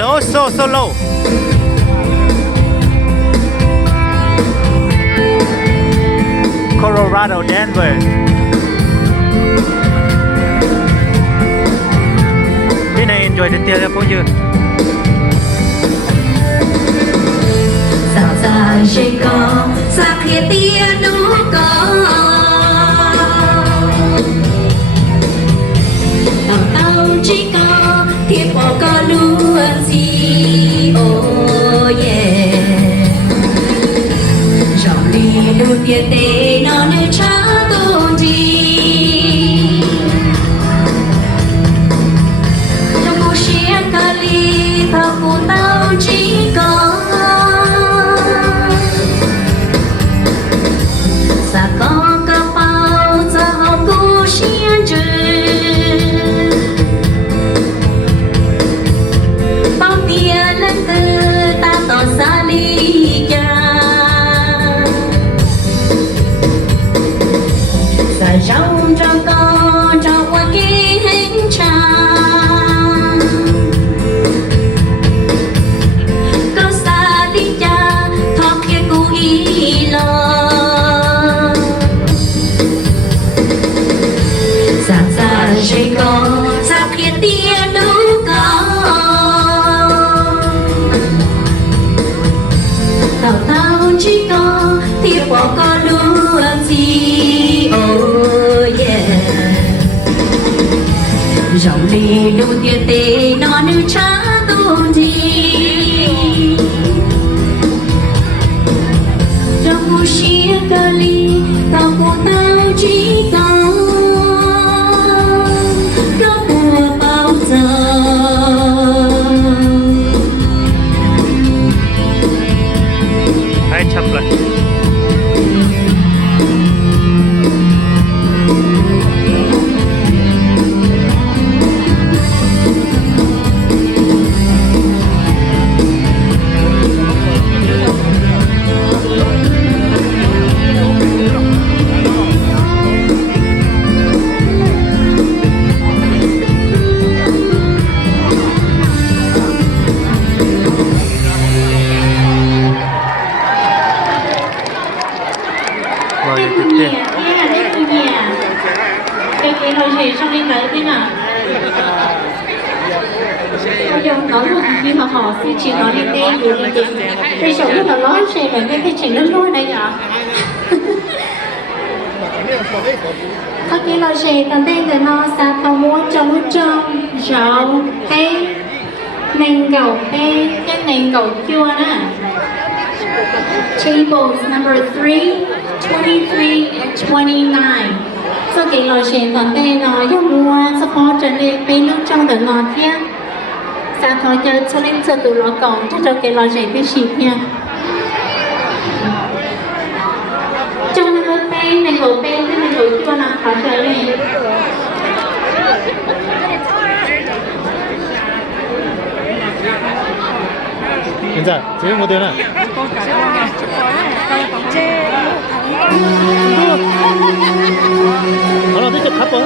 Low, so low. Colorado, Denver. Cái này enjoy được tiêu ra phố chưa? Sao ra sẽ có, sao kia tia nó có. Tao chỉ có, thiệt bỏ có luôn gì, oh yeah. Dòng đi luôn tiền tê nó nơi trả tôn gì. Trong một chiếc ca ly, thao của tao chỉ có. Sa có cơ bao giờ học cô xiên trừ. Bao tiền lên từ ta tỏ xa ly cha. Sa trong con trong qua ký hình cha. Có xa ly cha thọ kia cô ý lo. Chỉ có sao kia tia đủ có. Tao chỉ có thì bỏ có luôn gì, oh yeah. Dòng đi đủ tiền tê nó nữ trả tôn gì. Trong một chiếc ca ly tao của tao chỉ có. Hãy chập lại. Nó là khi mà họ sẽ chỉ nói lên tên nhiều lên tiếng thì chỗ như là nói sẽ là cái trình nó lôi này nhở. Có cái là sẽ tận tên từ nó sẽ có muốn trong rau cái nền gầu cái nền gầu chua nè. Tables number 3, 23 and 29. Sau cái là sẽ tận tên nó dùng mua support trở lên bên nước trong từ nó kia. Sao thôi cho nên cho tụi nó còn cho cái lò rẻ cái xịt nha. Trong này có tên này hổ tên cái này hổ chua nào khó chơi này. Hiện giờ chế một tiếng này. Nó là tích cực khắp quá.